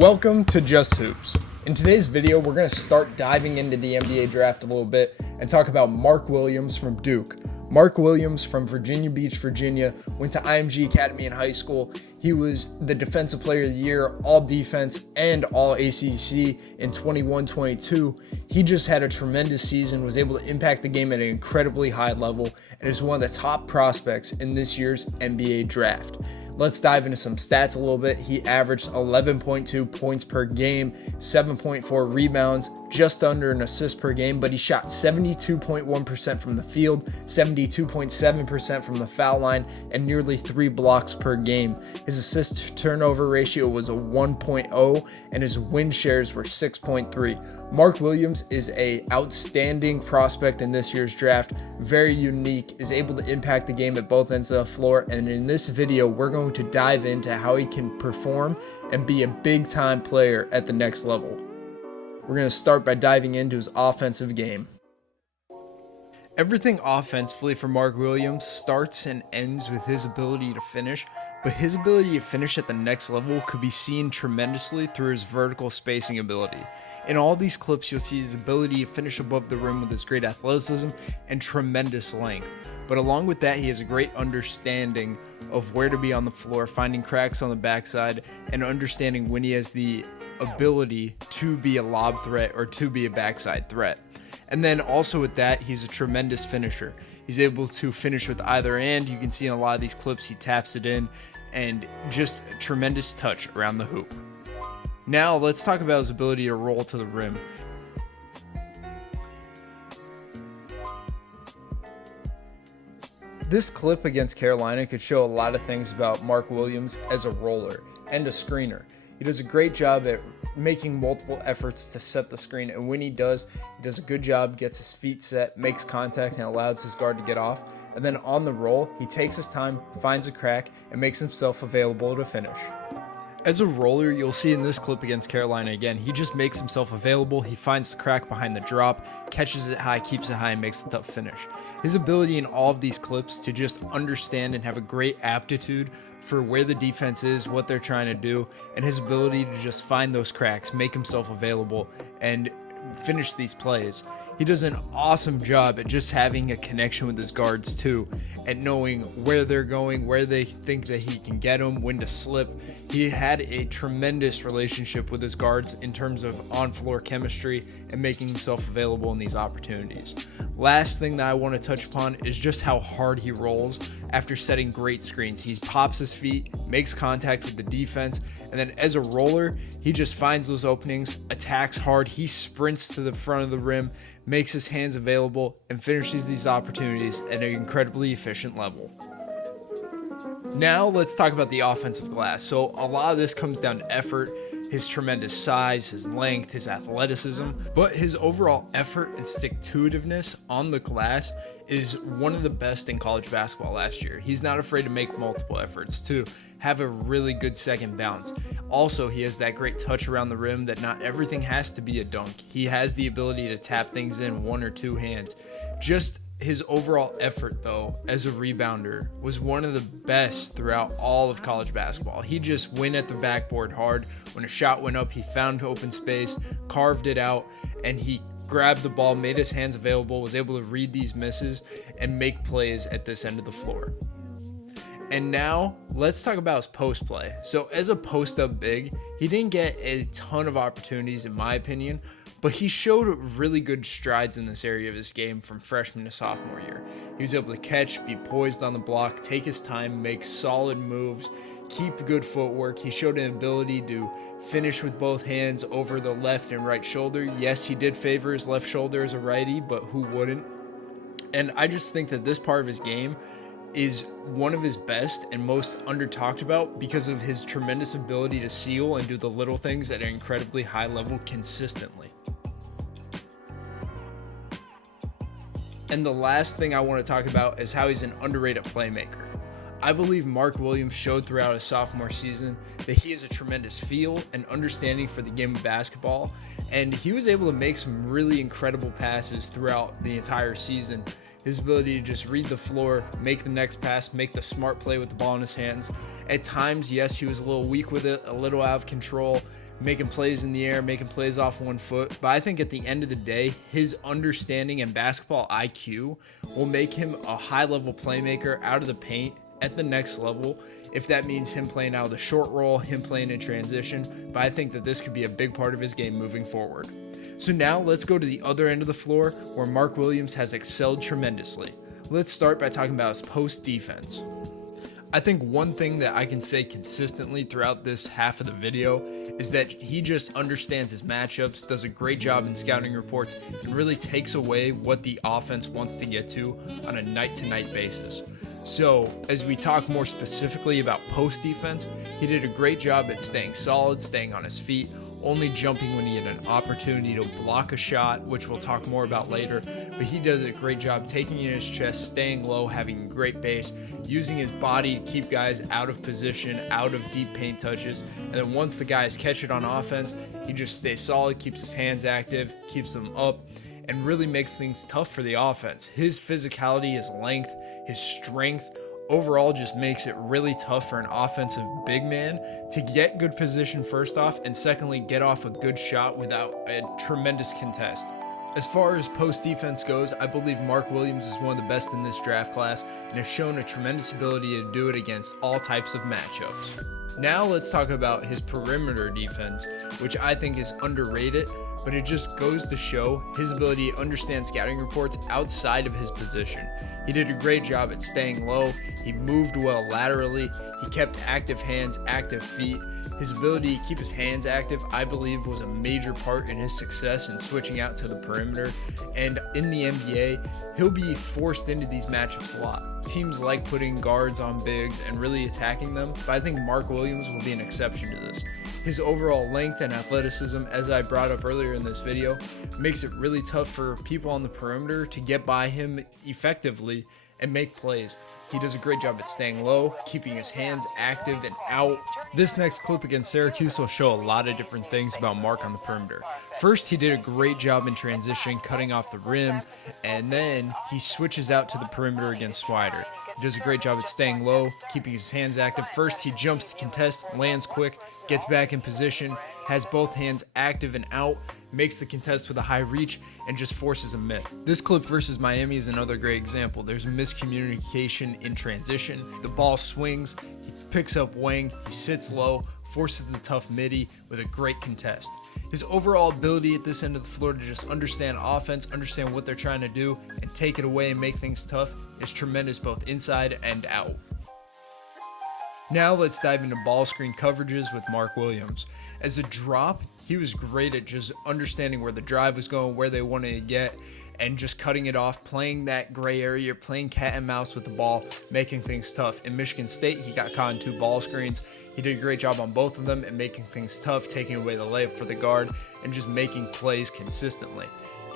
Welcome to Just Hoops. In today's video, we're going to start diving into the NBA draft a little bit and talk about Mark Williams from Duke. Mark Williams from Virginia Beach, Virginia, went to IMG Academy in high school. He was the Defensive Player of the Year, All Defense, and All ACC in 21-22. He just had a tremendous season, was able to impact the game at an incredibly high level, and is one of the top prospects in this year's NBA draft. Let's dive into some stats a little bit. He averaged 11.2 points per game, 7.4 rebounds, just under an assist per game, but he shot 72.1% from the field, 72.7% from the foul line, and nearly 3 blocks per game. His assist turnover ratio was a 1.0, and his win shares were 6.3. Mark Williams is an outstanding prospect in this year's draft, very unique, is able to impact the game at both ends of the floor, and in this video, we're going to dive into how he can perform and be a big-time player at the next level. We're going to start by diving into his offensive game. Everything offensively for Mark Williams starts and ends with his ability to finish, but his ability to finish at the next level could be seen tremendously through his vertical spacing ability. In all these clips, you'll see his ability to finish above the rim with his great athleticism and tremendous length. But along with that, he has a great understanding of where to be on the floor, finding cracks on the backside, and understanding when he has the ability to be a lob threat or to be a backside threat. And then also with that, he's a tremendous finisher. He's able to finish with either hand. You can see in a lot of these clips, he taps it in, and just a tremendous touch around the hoop. Now let's talk about his ability to roll to the rim. This clip against Carolina could show a lot of things about Mark Williams as a roller and a screener. He does a great job at making multiple efforts to set the screen, and when he does a good job, gets his feet set, makes contact, and allows his guard to get off. And then on the roll, he takes his time, finds a crack, and makes himself available to finish. As a roller, you'll see in this clip against Carolina again, he just makes himself available, he finds the crack behind the drop, catches it high, keeps it high, and makes the tough finish. His ability in all of these clips to just understand and have a great aptitude for where the defense is, what they're trying to do, and his ability to just find those cracks, make himself available, and finish these plays. He does an awesome job at just having a connection with his guards too, at knowing where they're going, where they think that he can get them, when to slip. He had a tremendous relationship with his guards in terms of on-floor chemistry and making himself available in these opportunities. Last thing that I want to touch upon is just how hard he rolls after setting great screens. He pops his feet, makes contact with the defense, and then as a roller, he just finds those openings, attacks hard, he sprints to the front of the rim, makes his hands available, and finishes these opportunities at an incredibly efficient level. Now let's talk about the offensive glass. So a lot of this comes down to effort, his tremendous size, his length, his athleticism, but his overall effort and stick-to-itiveness on the glass is one of the best in college basketball last year. He's not afraid to make multiple efforts, to have a really good second bounce. Also, he has that great touch around the rim that not everything has to be a dunk. He has the ability to tap things in one or two hands. Just his overall effort, though, as a rebounder was one of the best throughout all of college basketball. He just went at the backboard hard. When a shot went up, he found open space, carved it out, and he grabbed the ball, made his hands available, was able to read these misses, and make plays at this end of the floor. And now, let's talk about his post play. So as a post-up big, he didn't get a ton of opportunities, in my opinion, but he showed really good strides in this area of his game from freshman to sophomore year. He was able to catch, be poised on the block, take his time, make solid moves, keep good footwork. He showed an ability to finish with both hands over the left and right shoulder. Yes, he did favor his left shoulder as a righty, but who wouldn't? And I just think that this part of his game is one of his best and most under talked about because of his tremendous ability to seal and do the little things at an incredibly high level consistently. And the last thing I want to talk about is how he's an underrated playmaker. I believe Mark Williams showed throughout his sophomore season that he has a tremendous feel and understanding for the game of basketball, and he was able to make some really incredible passes throughout the entire season, his ability to just read the floor, make the next pass, make the smart play with the ball in his hands. At times, yes, he was a little weak with it, a little out of control, making plays in the air, making plays off one foot. But I think at the end of the day, his understanding and basketball IQ will make him a high-level playmaker out of the paint at the next level, if that means him playing out of the short roll, him playing in transition. But I think that this could be a big part of his game moving forward. So now let's go to the other end of the floor where Mark Williams has excelled tremendously. Let's start by talking about his post defense. I think one thing that I can say consistently throughout this half of the video is that he just understands his matchups, does a great job in scouting reports, and really takes away what the offense wants to get to on a night-to-night basis. So as we talk more specifically about post defense, he did a great job at staying solid, staying on his feet, only jumping when he had an opportunity to block a shot, which we'll talk more about later. But he does a great job taking it in his chest, staying low, having great base, using his body to keep guys out of position, out of deep paint touches. And then once the guys catch it on offense, he just stays solid, keeps his hands active, keeps them up, and really makes things tough for the offense. His physicality, his length, his strength, overall just makes it really tough for an offensive big man to get good position first off, and secondly, get off a good shot without a tremendous contest. As far as post defense goes, I believe Mark Williams is one of the best in this draft class and has shown a tremendous ability to do it against all types of matchups. Now let's talk about his perimeter defense, which I think is underrated, but it just goes to show his ability to understand scouting reports outside of his position. He did a great job at staying low, he moved well laterally, he kept active hands, active feet. His ability to keep his hands active, I believe, was a major part in his success in switching out to the perimeter. And in the NBA, he'll be forced into these matchups a lot. Teams like putting guards on bigs and really attacking them, but I think Mark Williams will be an exception to this. His overall length and athleticism, as I brought up earlier in this video, makes it really tough for people on the perimeter to get by him effectively and make plays. He does a great job at staying low, keeping his hands active and out. This next clip against Syracuse will show a lot of different things about Mark on the perimeter. First, he did a great job in transition, cutting off the rim, and then he switches out to the perimeter against Swider. He does a great job at staying low, keeping his hands active. First, he jumps to contest, lands quick, gets back in position, has both hands active and out, makes the contest with a high reach, and just forces a miss. This clip versus Miami is another great example. There's miscommunication in transition. The ball swings, he picks up Wang, he sits low, forces the tough midi with a great contest. His overall ability at this end of the floor to just understand offense, understand what they're trying to do, and take it away and make things tough is tremendous both inside and out. Now let's dive into ball screen coverages with Mark Williams. As a drop, he was great at just understanding where the drive was going, where they wanted to get, and just cutting it off, playing that gray area, playing cat and mouse with the ball, making things tough. In Michigan State, he got caught in 2 ball screens. He did a great job on both of them and making things tough, taking away the layup for the guard, and just making plays consistently.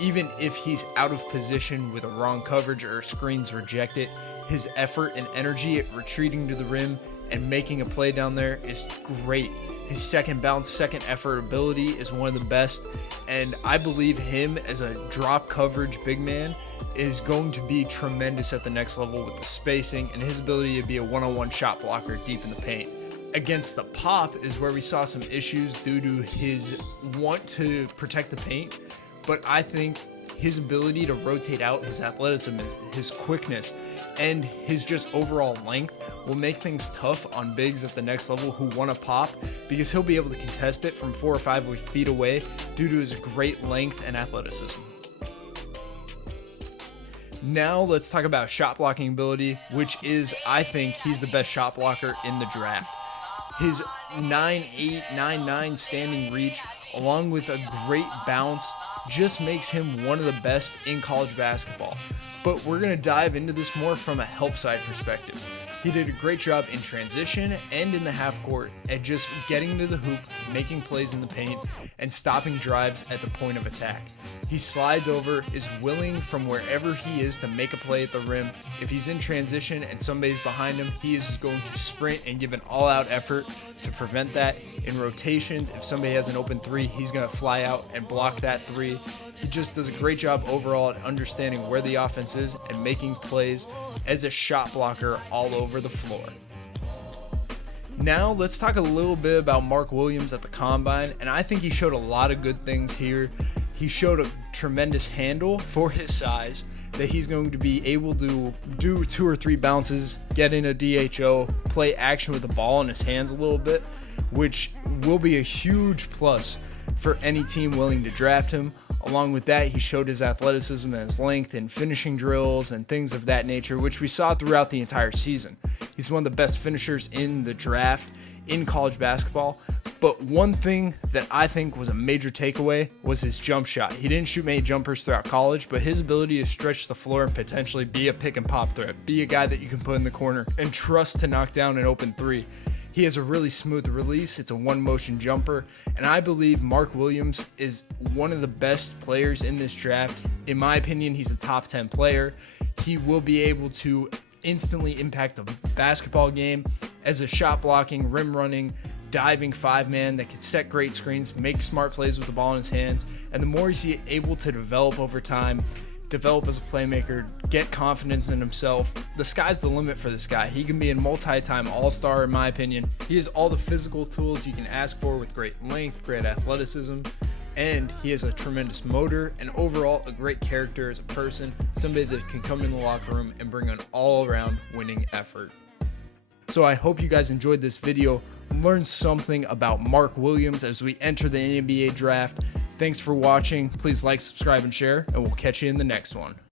Even if he's out of position with a wrong coverage or screens rejected, his effort and energy at retreating to the rim and making a play down there is great. His second bounce, second effort ability is one of the best, and I believe him as a drop coverage big man is going to be tremendous at the next level with the spacing and his ability to be a one-on-one shot blocker deep in the paint. Against the pop is where we saw some issues due to his want to protect the paint, but I think his ability to rotate out, his athleticism, his quickness, and his just overall length will make things tough on bigs at the next level who want to pop, because he'll be able to contest it from 4 or 5 feet away due to his great length and athleticism. Now let's talk about shot blocking ability, which is, I think, he's the best shot blocker in the draft. His 9'8", 9'9" standing reach, along with a great bounce, just makes him one of the best in college basketball. But we're going to dive into this more from a help side perspective. He did a great job in transition and in the half court at just getting to the hoop, making plays in the paint, and stopping drives at the point of attack. He slides over, is willing from wherever he is to make a play at the rim. If he's in transition and somebody's behind him, he is going to sprint and give an all-out effort to prevent that. In rotations, if somebody has an open three, he's going to fly out and block that three. He just does a great job overall at understanding where the offense is and making plays as a shot blocker all over the floor. Now let's talk a little bit about Mark Williams at the Combine, and I think he showed a lot of good things here. He showed a tremendous handle for his size, that he's going to be able to do 2 or 3 bounces, get in a DHO, play action with the ball in his hands a little bit, which will be a huge plus for any team willing to draft him. Along with that, he showed his athleticism and his length in finishing drills and things of that nature, which we saw throughout the entire season. He's one of the best finishers in the draft in college basketball. But one thing that I think was a major takeaway was his jump shot. He didn't shoot many jumpers throughout college, but his ability to stretch the floor and potentially be a pick and pop threat, be a guy that you can put in the corner and trust to knock down an open three. He has a really smooth release. It's a one motion jumper. And I believe Mark Williams is one of the best players in this draft. In my opinion, he's a top 10 player. He will be able to instantly impact the basketball game as a shot blocking, rim running, diving 5-man that can set great screens, make smart plays with the ball in his hands. And the more he's able to develop over time, develop as a playmaker, get confidence in himself, the sky's the limit for this guy. He can be a multi-time all-star in my opinion. He has all the physical tools you can ask for with great length, great athleticism, and he has a tremendous motor and overall a great character as a person, somebody that can come in the locker room and bring an all-around winning effort. So I hope you guys enjoyed this video, learned something about Mark Williams as we enter the NBA draft. Thanks for watching. Please like, subscribe, and share, and we'll catch you in the next one.